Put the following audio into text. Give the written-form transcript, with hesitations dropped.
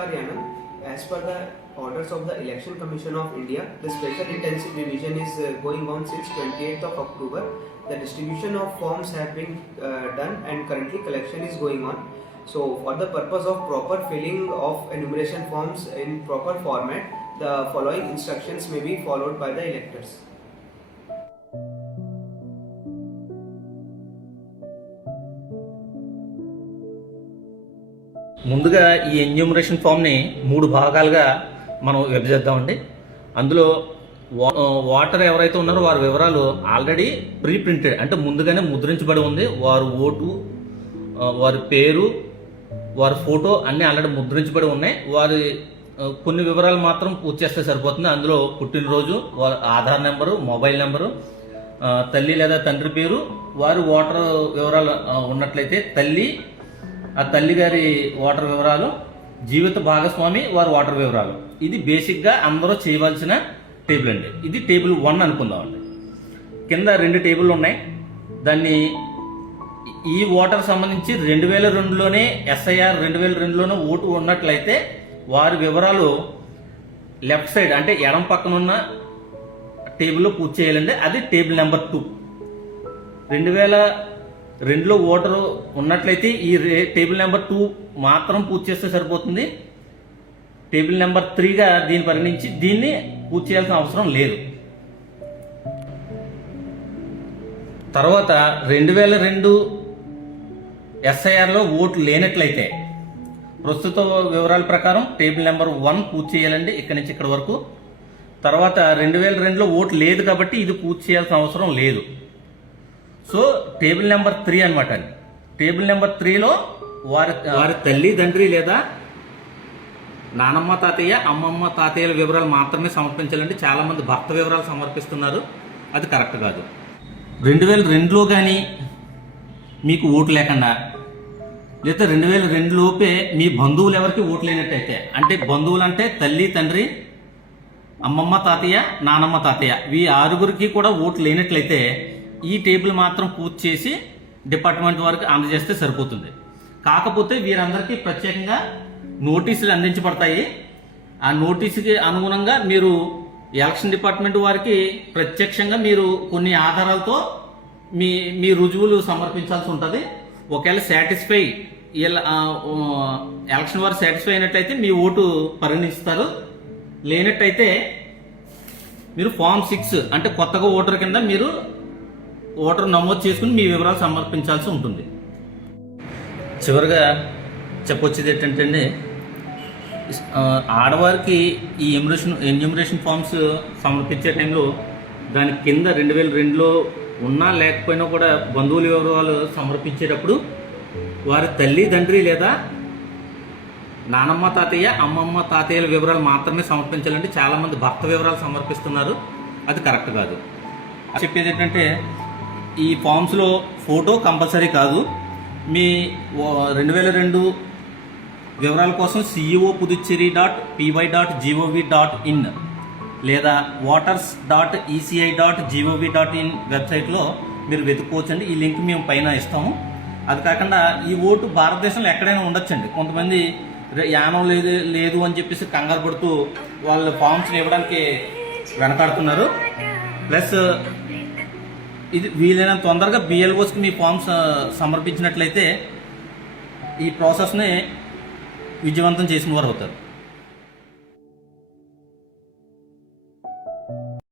Haryana, as per the orders of the Election Commission of India, the special intensive revision is going on since 28th of October. The distribution of forms have been done and currently collection is going on. So for the purpose of proper filling of enumeration forms in proper format, the following instructions may be followed by the electors. ముందుగా ఈ enumeration ఫామ్ని 3 భాగాలుగా మనం విభజిద్దామండి. అందులో voter ఎవరైతే ఉన్నారో వారి వివరాలు ఆల్రెడీ ప్రీ ప్రింటెడ్ అంటే ముందుగానే ముద్రించబడి ఉంది. వారి ఓటు, వారి పేరు, వారి ఫోటో అన్నీ ఆల్రెడీ ముద్రించబడి ఉన్నాయి. వారి కొన్ని వివరాలు మాత్రం పూర్తి చేస్తే సరిపోతుంది. అందులో పుట్టినరోజు, వారి ఆధార్ నెంబరు, మొబైల్ నెంబరు, తల్లి లేదా తండ్రి పేరు, వారి ఓటర్ వివరాలు ఉన్నట్లయితే ఆ తల్లి గారి ఓటర్ వివరాలు, జీవిత భాగస్వామి వారి ఓటర్ వివరాలు. ఇది బేసిక్గా అందరూ చేయవలసిన టేబుల్ అండి. ఇది టేబుల్ 1 అనుకుందామండి. కింద 2 టేబుల్ ఉన్నాయి. దాన్ని ఈ ఓటర్ సంబంధించి 2002లోనే SIR 2002లోనే ఓటు ఉన్నట్లయితే వారి వివరాలు లెఫ్ట్ సైడ్ అంటే ఎడం పక్కన ఉన్న టేబుల్లో పూర్తి చేయాలండి. అది టేబుల్ నెంబర్ 2. 2002లో ఓటరు ఉన్నట్లయితే ఈ టేబుల్ నెంబర్ 2 మాత్రం పూర్తి చేస్తే సరిపోతుంది. టేబుల్ నెంబర్ 3గా దీన్ని పరిగణించి దీన్ని పూర్తి చేయాల్సిన అవసరం లేదు. తర్వాత 2002 SIRలో ఓటు లేనట్లయితే ప్రస్తుత వివరాల ప్రకారం టేబుల్ నెంబర్ 1 పూర్తి చేయాలండి ఇక్కడి నుంచి ఇక్కడి వరకు. తర్వాత 2002లో ఓటు లేదు కాబట్టి ఇది పూర్తి చేయాల్సిన అవసరం లేదు. సో టేబుల్ నెంబర్ 3 అనమాట అండి. టేబుల్ నెంబర్ 3లో వారి తల్లి తండ్రి లేదా నానమ్మ తాతయ్య, అమ్మమ్మ తాతయ్యల వివరాలు మాత్రమే సమర్పించాలండి. చాలామంది భర్త వివరాలు సమర్పిస్తున్నారు, అది కరెక్ట్ కాదు. 2002లో కానీ మీకు ఓటు లేకుండా, లేదా 2002లోపే మీ బంధువులు ఎవరికి ఓటు లేనట్టయితే, అంటే బంధువులు అంటే తల్లి తండ్రి, అమ్మమ్మ తాతయ్య, నానమ్మ తాతయ్య, ఈ 6గురికి కూడా ఓటు లేనట్లయితే ఈ టేబుల్ మాత్రం పూర్తి చేసి డిపార్ట్మెంట్ వారికి అందజేస్తే సరిపోతుంది. కాకపోతే వీరందరికీ ప్రత్యేకంగా నోటీసులు అందించబడతాయి. ఆ నోటీసుకి అనుగుణంగా మీరు ఎలక్షన్ డిపార్ట్మెంట్ వారికి ప్రత్యక్షంగా మీరు కొన్ని ఆధారాలతో మీ రుజువులు సమర్పించాల్సి ఉంటుంది. ఒకవేళ సాటిస్ఫై ఎలక్షన్ వారు సాటిస్ఫై అయినట్లయితే మీ ఓటు పరిగణిస్తారు. లేనట్టయితే మీరు ఫామ్ 6 అంటే కొత్తగా ఓటర్ కింద మీరు ఓటర్ నమోదు చేసుకుని మీ వివరాలు సమర్పించాల్సి ఉంటుంది. చివరిగా చెప్పొచ్చేది ఏంటంటే ఆడవారికి ఈ ఎన్యూమరేషన్ ఫామ్స్ సమర్పించే టైంలో దాని కింద 2002లో ఉన్నా లేకపోయినా కూడా బంధువుల వివరాలు సమర్పించేటప్పుడు వారి తల్లి తండ్రి లేదా నానమ్మ తాతయ్య, అమ్మమ్మ తాతయ్యల వివరాలు మాత్రమే సమర్పించాలంటే చాలామంది భర్త వివరాలు సమర్పిస్తున్నారు, అది కరెక్ట్ కాదు. చెప్పేది ఏంటంటే ఈ ఫామ్స్లో ఫోటో కంపల్సరీ కాదు. మీ 2002 వివరాల కోసం ceo.puducherry.py.gov.in లేదా voters.eci.gov.in వెబ్సైట్లో మీరు వెతుక్కోవచ్చండి. ఈ లింక్ మేము పైన ఇస్తాము. అది కాకుండా ఈ ఓటు భారతదేశంలో ఎక్కడైనా ఉండొచ్చండి. కొంతమంది యానం లేదు అని చెప్పేసి కంగారు పడుతూ వాళ్ళు ఫామ్స్ని ఇవ్వడానికి వెనకాడుతున్నారు. ప్లస్ ఇది వీలైనంత తొందరగా BLOస్కి మీ ఫామ్స్ సమర్పించినట్లయితే ఈ ప్రాసెస్ని విజయవంతం చేసిన వారు అవుతారు.